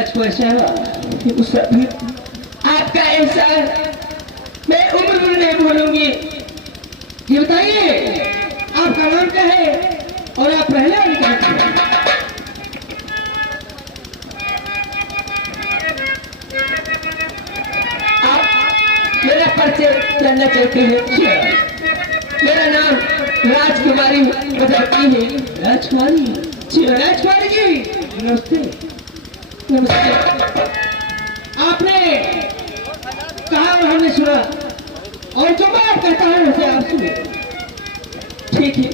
राजकुमार साहब, मुसाफिर आपका एहसान मैं उम्र भर नहीं भूलूंगी। ये बताइए आपका नाम क्या है और आप पहले वाली कहाँ से? आप मेरा परिचय जानना चाहते हैं? मेरा नाम राजकुमारी बताती है। राजकुमारी जी, राजकुमारी जी नमस्ते। नमस्ते। आपने कहा और हमने सुना और जो मैं कहता हूँ उसे आप सुनिए, ठीक है?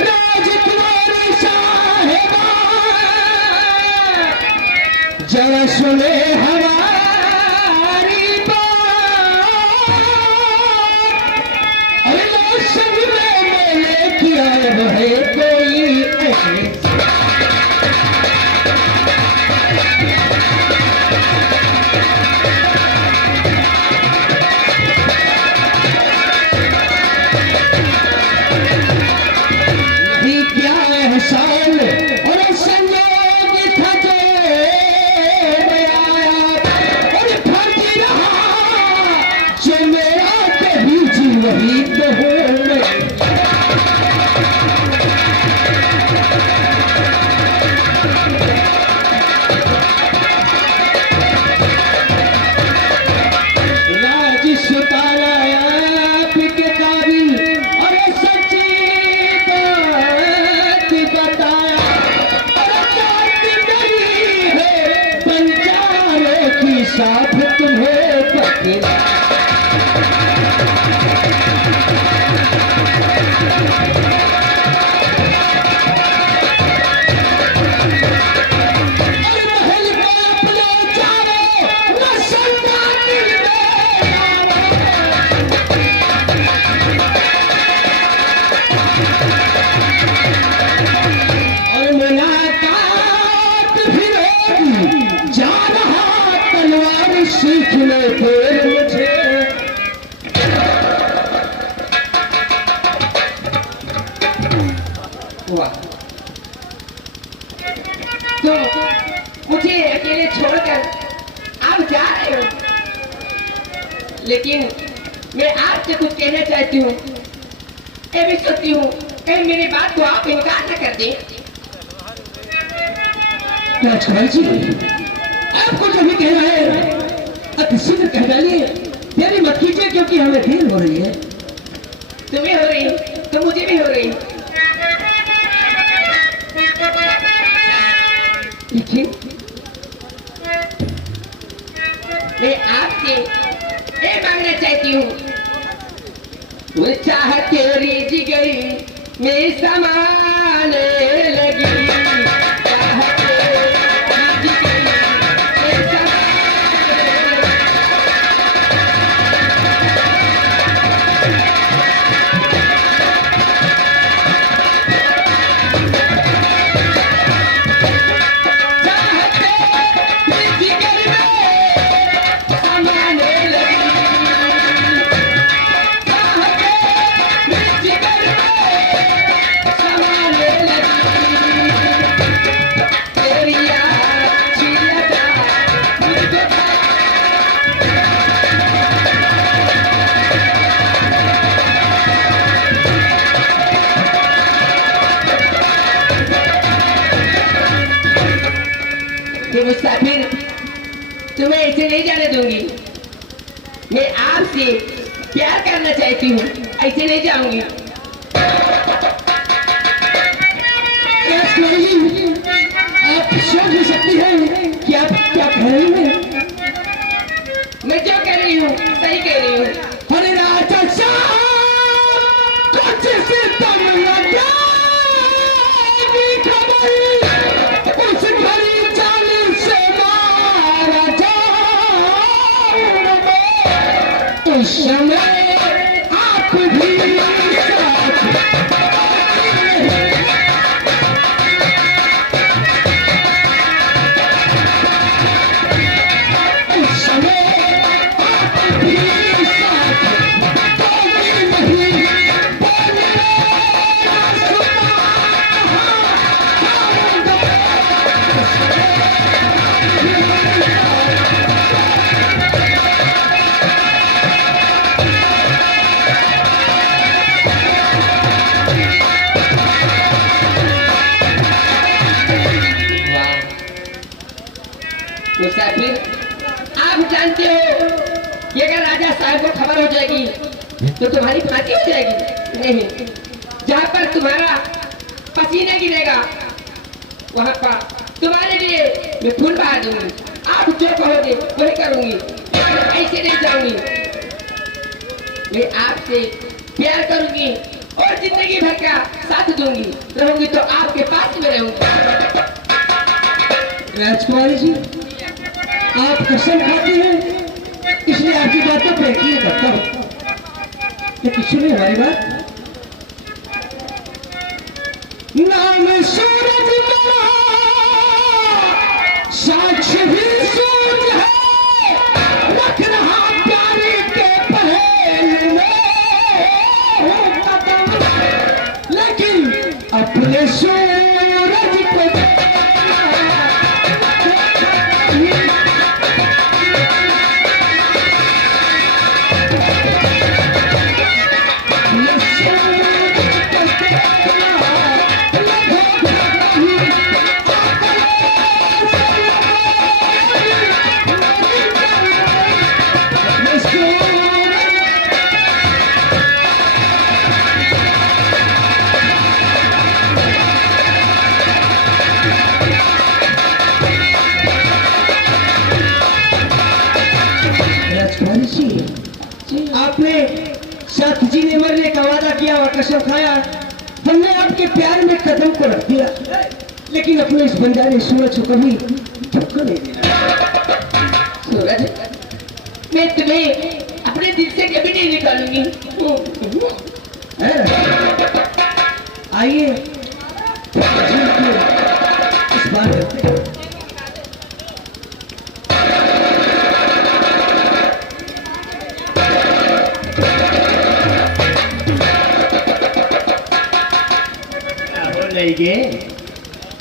राजकुमारी साहिबा जरा सुने हमारी बात, अरे लो संग में मैंने किया है कोई ऐसे एहसान और संयोग था जो आया और फर्ज रहा जो मेरा कभी जी वही तो हूँ मैं। राज सुतारा आपके काबिल और सच्ची बात बताया और बात नहीं है पंचारे की साथ तुम्हें पकड़ा। सीखने फिर मुझे तो मुझे अकेले छोड़कर आप जा रहे हो, लेकिन मैं आपसे कुछ कहना चाहती हूँ। मैं भी सोचती हूँ कहीं मेरी बात को आप इनकार न कर दें। राजकुमार जी, आपको जो भी कहना है शीघ्र कह डालिए, देरी मत कीजिए क्योंकि हमें देर हो रही है। तुम्हें हो रही तो मुझे भी हो रही। मैं आपसे ये मांगना चाहती हूँ, वो चाह तेरी जिगरी में समाने लगी। मुसाफिर, तुम्हें ऐसे नहीं जाने दूंगी। मैं आपसे प्यार करना चाहती हूँ, ऐसे नहीं जाऊंगी। आप सोच नहीं सकती हैं कि आप क्या कह रही हैं? मैं जो कह रही हूँ सही कह रही हूँ। अरे राजा कुछ से तुम लगा उस घड़ी उस समय आप भी उस समय आप भी नहीं मुसाफिर, आप जानते हो कि अगर राजा साहब को खबर हो जाएगी तो तुम्हारी फांसी हो जाएगी। नहीं, जहाँ पर तुम्हारा पसीना गिरेगा वहाँ पर तुम्हारे लिए मैं फूल बहा दूंगी। आप जो कहोगे वही करूंगी, ऐसे नहीं जाऊंगी। मैं आपसे प्यार करूंगी और जिंदगी भर का साथ दूंगी, रहूंगी तो आपके पास में रहूंगी। राजकुमारी जी, आप कसम खाती हैं, इसलिए आपकी बातों पे यकीन करता हूँ। लेकिन सुनिए हमारी बात। नाम सूरज मेरा, साक्ष भी सूरज है, रख रहा प्यारे के पहल में कदम, लेकिन अपने सूरज को आपने साथ जी ने मरने का वादा किया और कसम खाया। हमने आपके प्यार में कदम को रख दिया, लेकिन अपने इस बंजारे सूरज को कभी धक्का नहीं देना। सूरज, मैं तुम्हें अपने दिल से कभी नहीं निकालूंगी। आइए इस बार करते हैं।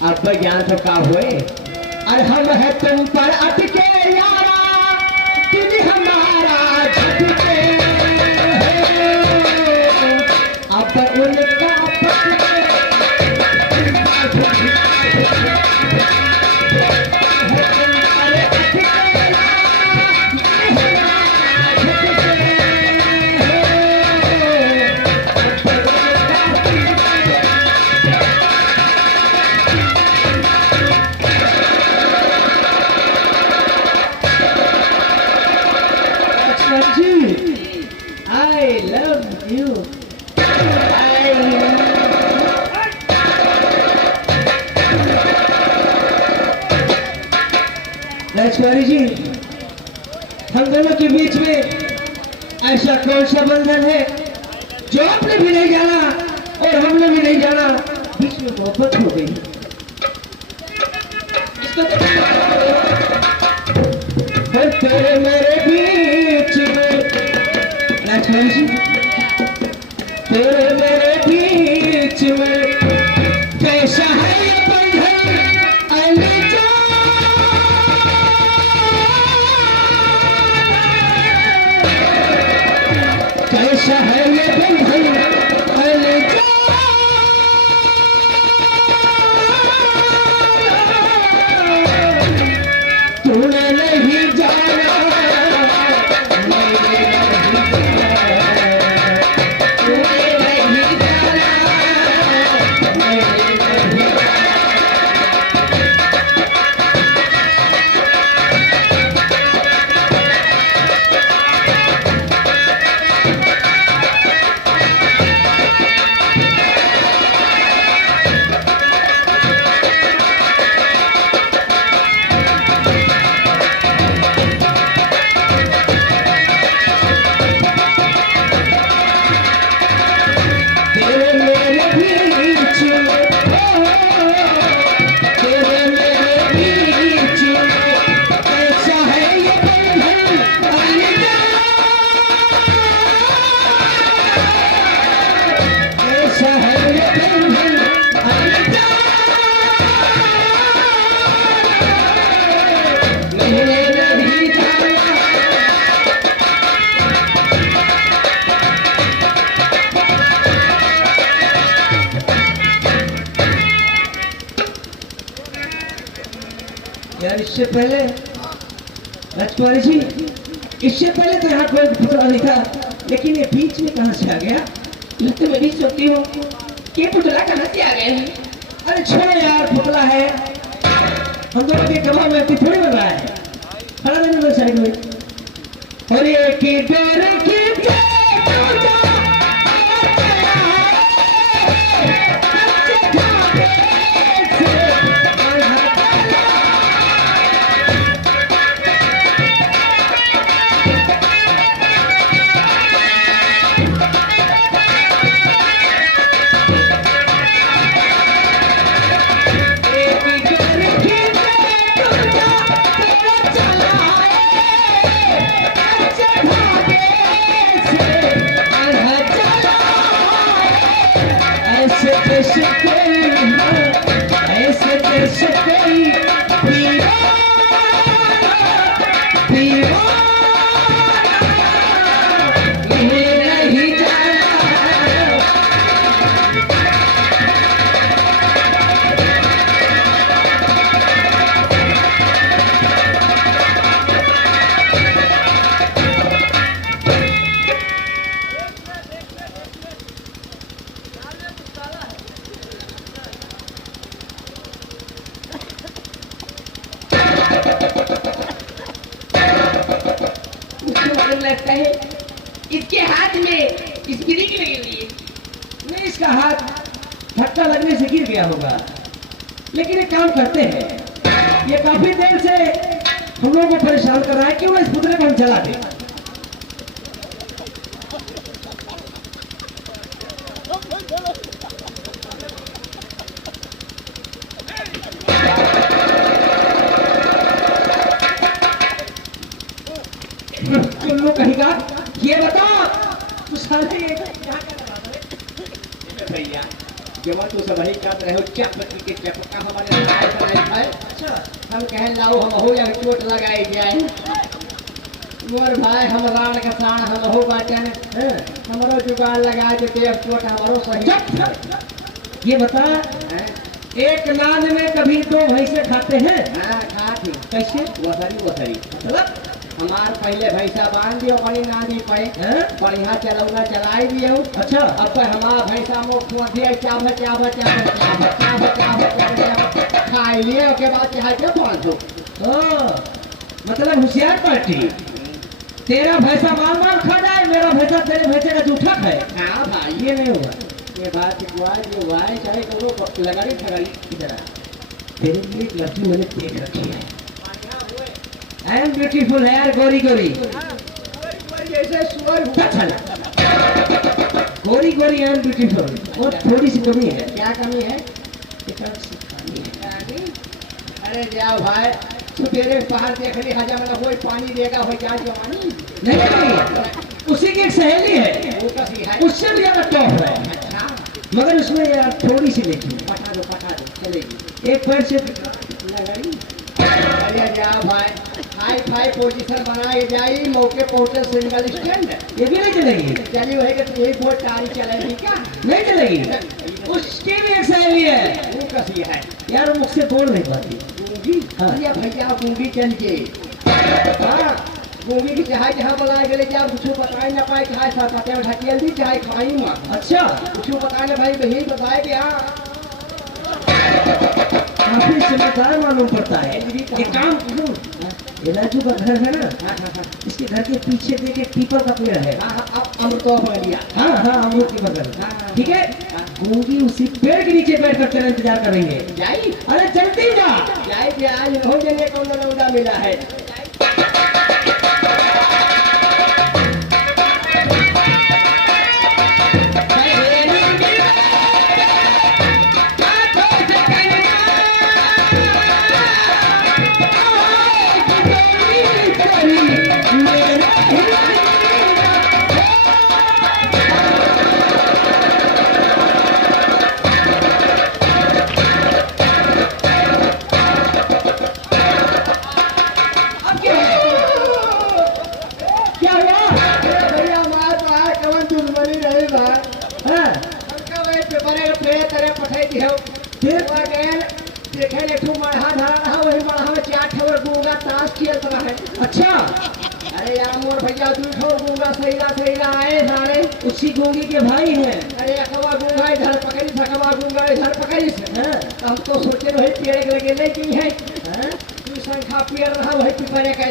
अब ज्ञान तो का हुए। और हम है तुम पर अटके यारा, दिल हमारा झटके, अब उनका राजकुमारी जी, हम दोनों के बीच में ऐसा कौन सा बंधन है जो आपने भी नहीं जाना और हमने भी नहीं जाना, बीच में मोहब्बत हो गई। तेरे मेरे बीच में राजकुमारी जी, तेरे मेरे बीच में कैसा है ये बंधन अनजान, कैसा है ये बंधन अनजान, तूने नहीं जाना, यार इससे पहले राजकुमारी जी, इससे पहले तो यहाँ कोई पुतला नहीं था, लेकिन ये बीच में कहाँ से आ गया? मैं तो मैं भी सोचती हूँ ये पुतला कहाँ से आ गए हैं। अरे छोड़ो यार, पुतला है, हम दोनों के गवाह में थोड़ी बन रहा है। खड़ा रहने दो साइड में। अरे की डर की लगता है इसके हाथ में स्प्रिंग लगी हुई है। नहीं, इसका हाथ धक्का लगने से गिर गया होगा, लेकिन एक काम करते हैं, ये काफी देर से हम लोगों को परेशान कर रहा है, क्यों इस पुतले को हम जला दें। लोग कहेगा ये बता तू साले भैया जब तू सब ही कर रहे हो चप के चपका हमारे खाए बनाए खाए। अच्छा, हम कहें लाओ हम हो या चोट लगाई जाए। मोर भाई हम राण का साण हम हो बाटन हमारो जुगाड़ लगा देते अब चोट हमारो सही। ये बता, हैं? एक नाद में कभी दो भैंसे खाते हैं? हाँ खा थी कैसे? वसरी मतलब हमार पहले भैंसा बांध दियो पानी ना दी पे हैं? बढ़िया चलौना चलाई दियो। अच्छा, अब तो हमारा भैंसा मुख दिया खाई लिए उसके बाद चाहे के बांध दो। मतलब होशियार पार्टी। तेरा भैंसा मार मार खा जाए, मेरा भैंसा तेरे भैंसे का जूठा खाए। हाँ भाई ये नहीं होगा। ये बात जो वाई चाहे करो लगाड़ी ठगाड़ी इधर आ। तेरे लिए एक लड़की मैंने देख रखी है। आई एम ब्यूटीफुल है यार, गोरी गोरी। जैसे सुअर अच्छा लगा। गोरी गोरी एंड ब्यूटीफुल, और थोड़ी सी कमी है। क्या कमी है? अरे जाओ भाई तू तेरे बाहर देख ली हजा मतलब कोई पानी देगा हो जा जवानी नहीं, उसी की एक सहेली है, वो कैसी है? उससे भी ज्यादा टॉप है, अच्छा मगर उसमें यार थोड़ी सी देखी। पटा दो चलेगी एक पैर से लगाड़ी। अरे जा भाई हाई फाई पोजीशन बनाई जाई मौके पहुंचे सिंगल स्टैंड ये भी नहीं चलेगी। चली वही कि यही बहुत टारी चलेगी क्या? नहीं चलेगी, उसकी भी एक सहेली है वो कैसी है? यार, मुझसे बोल नहीं पाती। गूंगी? हाँ। अरे भैया गूंगी चल के हाँ गूंगी की चाहे जहाँ बुलाए गए जब कुछ बताए ना पाए चाहे साथ ढकेल दी चाहे खाई माँ अच्छा, कुछ बताए ना भाई यही बताए कि हाँ काफी समझदार मालूम पड़ता है। ये काम करो, ये राजू का घर है ना, इसके घर के पीछे देखे पीपल का पेड़ है। अमृतो बलिया हाँ हाँ, अमरूद की बगल। हाँ। ठीक है, गूंगी उसी पेड़ के नीचे बैठ कर तेरा इंतजार कर रही है। जाई अरे जल्दी जा। जाई कि आज हो जाने को लौटा मिला है। मढ़ा धरा रहा वही मढ़ा में 4 ठोर गूंगा ताश खेलत रहे। अच्छा, अरे यार मोर भैया 2 ठोर गूंगा सही आए सारे। उसी गोगी के भाई हैं। अरे अकवा गूंगा इधर पकड़ी सकवा गूंगा इधर पकड़ी से। हाँ, हम तो सोचे वही पेड़ के लगे नहीं की है। तू संखा पेड़ रहा वही पिपरे का।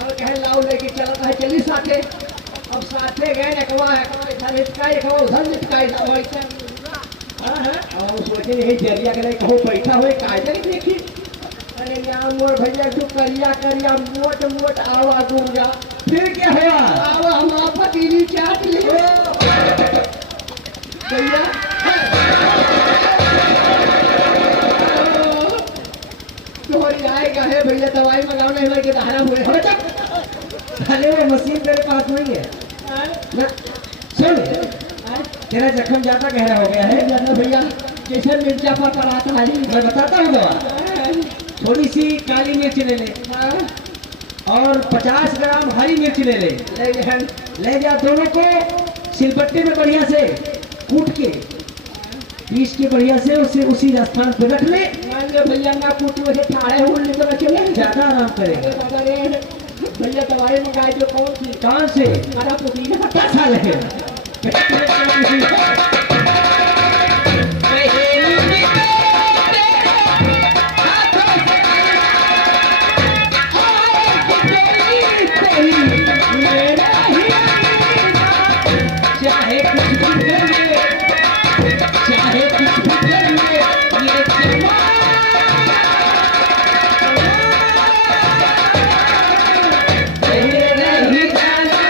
हर कहे लाओ लेके चलत है चली साथे। अब साथे गए अकवा इधर लिटकाई अकवा उधर लिटकाई वैसे। और सोचे नहीं जरिया के नहीं कहो बैठा हुए कायदे देखी। अरे यार मोर भैया तू करिया मोट आवा गूंगा। फिर क्या हुआ? आवा हम आपका तीनी चाट ले भैया। तोहरी आएगा है भैया दवाई मंगाओ नहीं लगे धारा हुए। अरे वो मशीन तेरे पास नहीं है ना। सुन, तेरा जख्म ज्यादा गहरा हो गया है भैया जैसे मिर्चा पर पड़ाता है। मैं बताता हूँ दवा। थोड़ी सी काली मिर्च ले ले और 50 ग्राम हरी मिर्च ले ले। ले जा, दोनों को सिलबट्टे में बढ़िया से कूट के पीस के बढ़िया से उसी स्थान पे रख ले। भैया ना कुछ वैसे ठाड़े हुए तो चले ज्यादा आराम करेगा। भैया दवाई मंगाई जो कौन सी कहाँ से? हरा पुदीना। 10 साल है। चाहे कुछ भी कर ले, चाहे कुछ भी कर ले, ये नहीं जाना।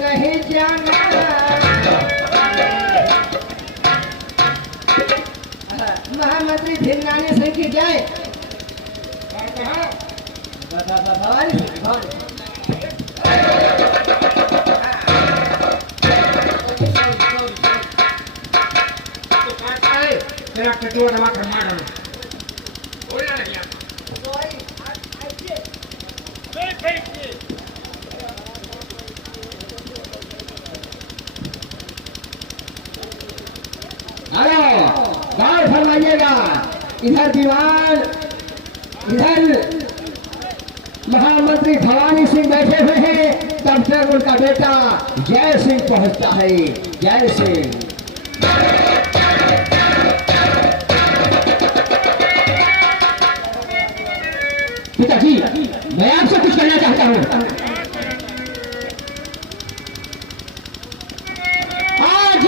नहीं जाना। महामंत्री भिन्नाने से की जाए। तेरा कटोरा दवा कर मार गाँव फरमाइएगा। इधर दीवान इधर महामंत्री भवानी सिंह बैठे हुए हैं। तब तक उनका बेटा जय सिंह पहुंचता है। जय सिंह। पिताजी, मैं आपसे कुछ कहना चाहता हूँ। आज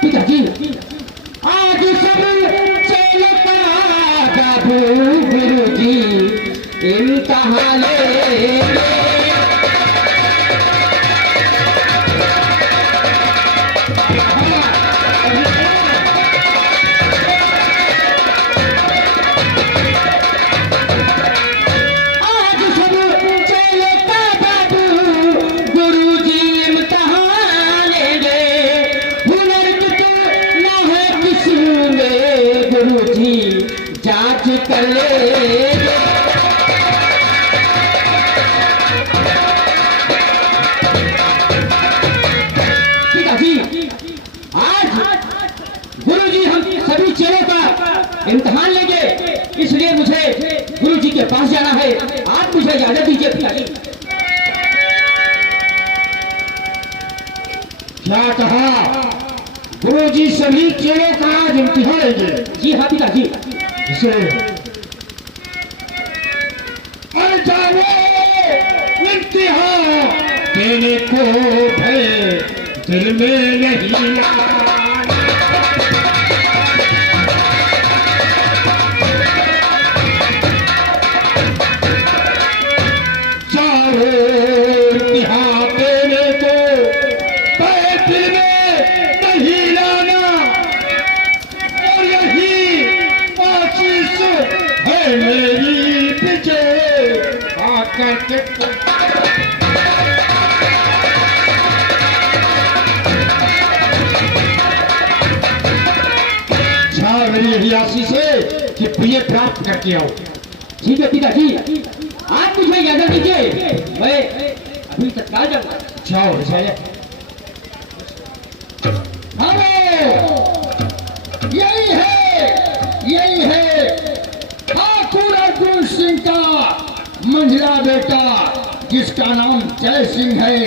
पिताजी, आज सब चलता बाबू गुरुजी इम्तिहान ले। जांच कर ले। पिताजी, आज गुरुजी हम सभी चेलों का इम्तिहान लेंगे, इसलिए मुझे गुरुजी के पास जाना है। आप मुझे इजाजत दीजिए पिताजी। क्या कहा? गुरुजी सभी चेलों का आज इम्तिहान लेंगे। जी हाँ पिताजी। इसे इम्तिहान देने को भय दिल में नहीं चाहो इम्तिहान देने को भय दिल में नहीं लाना। और यही आशीष है मेरी पीछे आकर के यही आशीष है कि प्रिय प्राप्त करके आओ। ठीक है पिताजी, आप मुझे इजाजत दीजिए, मैं अभी तत्काल जाऊंगा। जाओ जाइए। हेलो, यही है ठाकुर अर्जुन सिंह का मंझला बेटा, जिसका नाम जय सिंह है।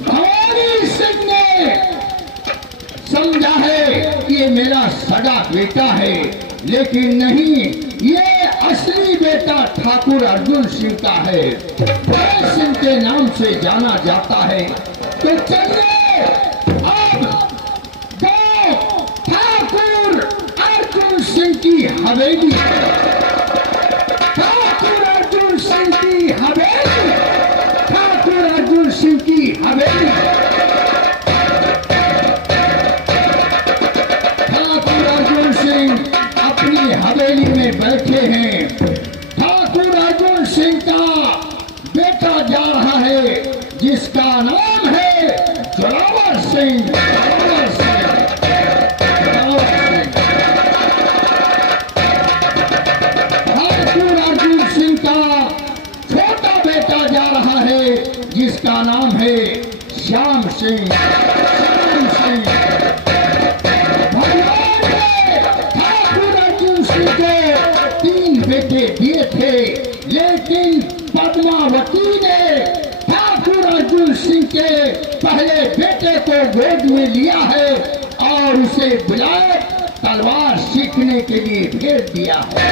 भवानी सिंह ने समझा है कि ये मेरा सगा बेटा है, लेकिन नहीं, ये असली बेटा ठाकुर अर्जुन सिंह का है। जय सिंह के नाम से जाना जाता है। तो चलिए अब दो ठाकुर अर्जुन सिंह की हवेली, ठाकुर अर्जुन सिंह की हवेली, ठाकुर अर्जुन सिंह की हवेली। ठाकुर अर्जुन सिंह अपनी हवेली में बैठे हैं। ठाकुर अर्जुन सिंह का बेटा जा रहा है, जिसका नाम है जोरावर सिंह। जोरावर सिंह, जोरावर सिंह। ठाकुर अर्जुन सिंह का छोटा बेटा जा रहा है, जिसका नाम है श्याम सिंह। श्याम सिंह। भगवान ने ठाकुर अर्जुन सिंह को 3 बेटे दिए थे, लेकिन पद्मावती ने ठाकुर अर्जुन सिंह के पहले बेटे को गोद में लिया है और उसे बुलाए तलवार सीखने के लिए भेज दिया है।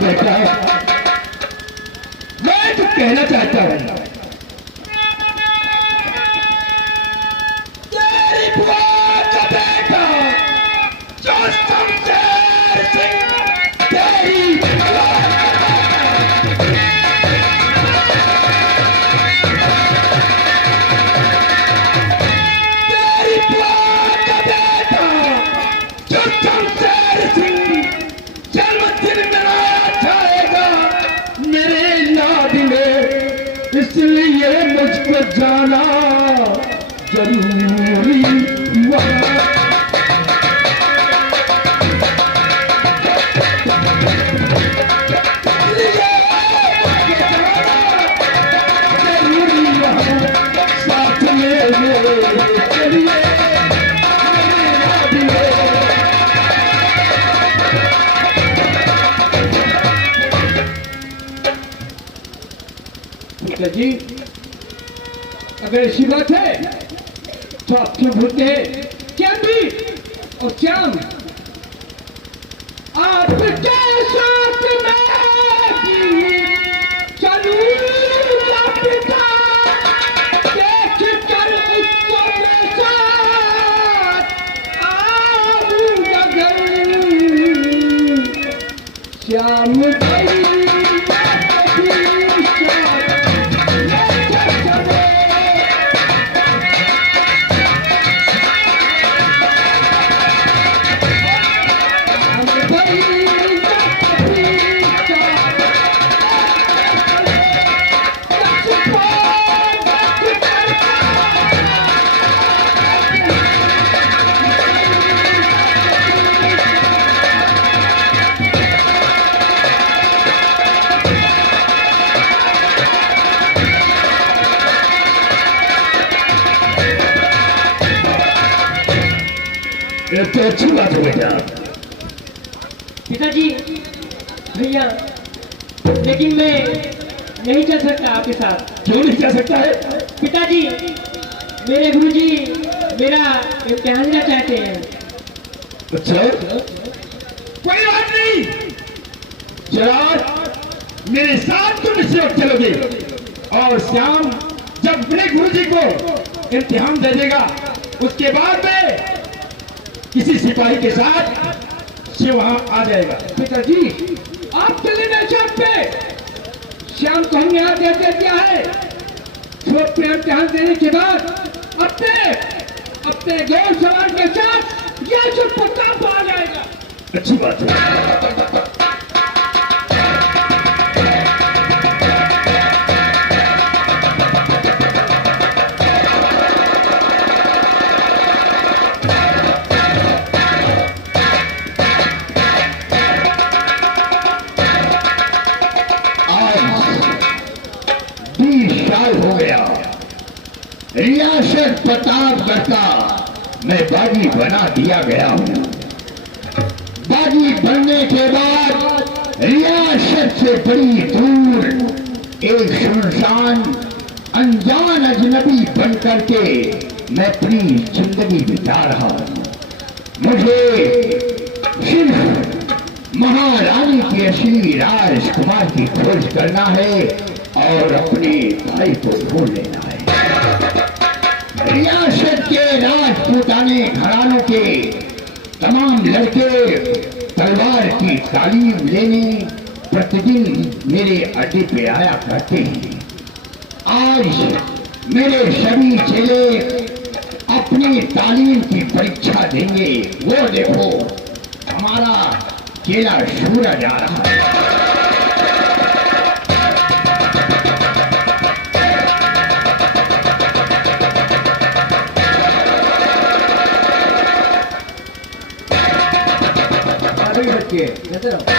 बेटा, मैं तो कहना चाहता हूँ, तेरी बुआ का बेटा जो शमशेर सिंह तेरी तेरी बुआ का बेटा जो शमशेर सिंह जन्मदिन मनाया जाएगा मेरे याद में, इसलिए मुझको जाना जरूरी हुआ। जरूरी हुआ, साथ में मेरे चलिए मेरे याद में। पिताजी, अगर ऐसी बात है तो आप क्यों भूलते हैं श्याम भी और श्याम? आपके साथ मैं भी चलूंगा पिता, देख कर उसको मैं साथ आऊंगा घर। श्याम भाई ये तो अच्छी बात है बेटा। पिताजी, भैया, लेकिन मैं नहीं चल सकता आपके साथ। क्यों नहीं जा सकता है? पिताजी, मेरे गुरुजी मेरा इम्तिहान लेना चाहते हैं। अच्छा, कोई बात नहीं, जरा मेरे साथ तुम इस वक्त चलोगे और श्याम जब मेरे गुरुजी को इम्तिहान दे देगा, उसके बाद में किसी सिपाही के साथ से वहां आ जाएगा। पिताजी, आप चले ना शॉप पे, श्याम को हमने यहाँ दे दिया है। शॉप पे इम्तिहान देने के बाद अपने गौर सवार के साथ यह सब पक्का आ जाएगा। अच्छी बात है। रियासत प्रतापगढ़ का मैं बागी बना दिया गया हूँ। बागी बनने के बाद रियासत से बड़ी दूर एक सुनसान अनजान अजनबी बन करके मैं अपनी जिंदगी बिता रहा हूँ। मुझे सिर्फ महारानी की असली राजकुमार की खोज करना है और अपने भाई को ढूंढ लेना है। रियासत के राजपूताने घरानों के तमाम लड़के तलवार की तालीम लेने प्रतिदिन मेरे अड्डे पे आया करते हैं। आज मेरे सभी चेले अपनी तालीम की परीक्षा देंगे। वो देखो हमारा चेला सूरज आ रहा है। अभी बच्चे कहते रहो।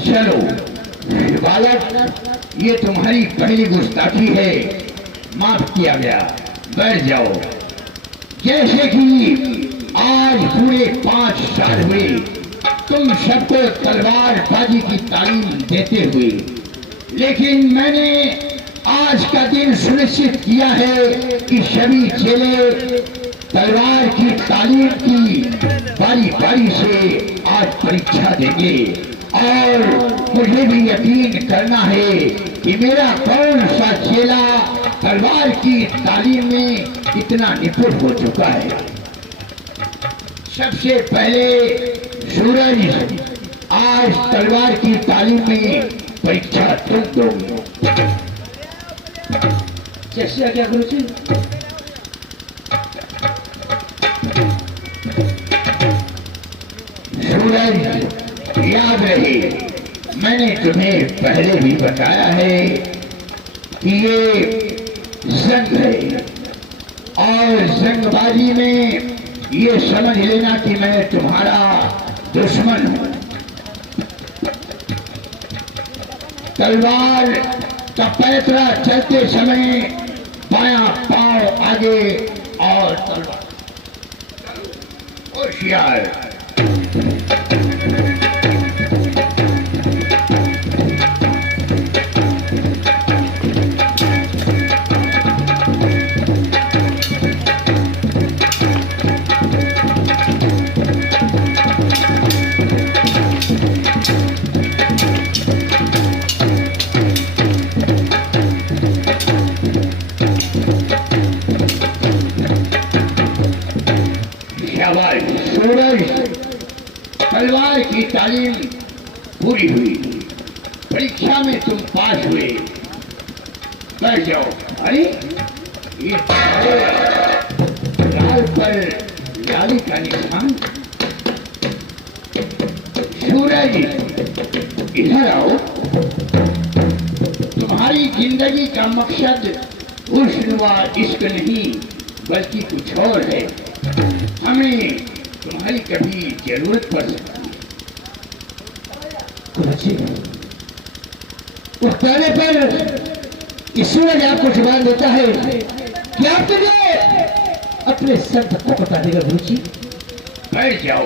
चलो बालक, ये तुम्हारी पहली गुस्ताखी है, माफ किया गया, बैठ जाओ। जैसे कि आज पूरे 5 साल हुए तुम सबको तलवारबाजी की तालीम देते हुए, लेकिन मैंने आज का दिन सुनिश्चित किया है कि सभी चेले तलवार की तालीम की बारी बारी से आज परीक्षा देंगे और मुझे भी यकीन करना है कि मेरा कौन सा चेला तलवार की तालीम में कितना निपुण हो चुका है। सबसे पहले सूरज, आज तलवार की तालीम में परीक्षा तुम दोगे। जैसे आज्ञा गुरुजी। सूरज, याद रहे मैंने तुम्हें पहले भी बताया है कि ये जंग है और जंगबाजी में ये समझ लेना कि मैं तुम्हारा दुश्मन हूं। तलवार का पैतरा चलते समय बायां पांव आगे और तलवार होशियार। सूरज, तलवार की तालीम पूरी हुई, परीक्षा में तुम पास हुए, बैठ जाओ। अरे ये लाल पर लाली का निशान। सूरज, इधर आओ। तुम्हारी जिंदगी का मकसद हुस्न व इश्क नहीं बल्कि कुछ और है। हमें तुम्हारी कभी जरूरत पड़ सकती है। गुरुजी, उठाने पर सूरज आपको जवाब देता है कि आपके लिए अपने संत को बता देगा। गुरुजी, बैठ जाओ।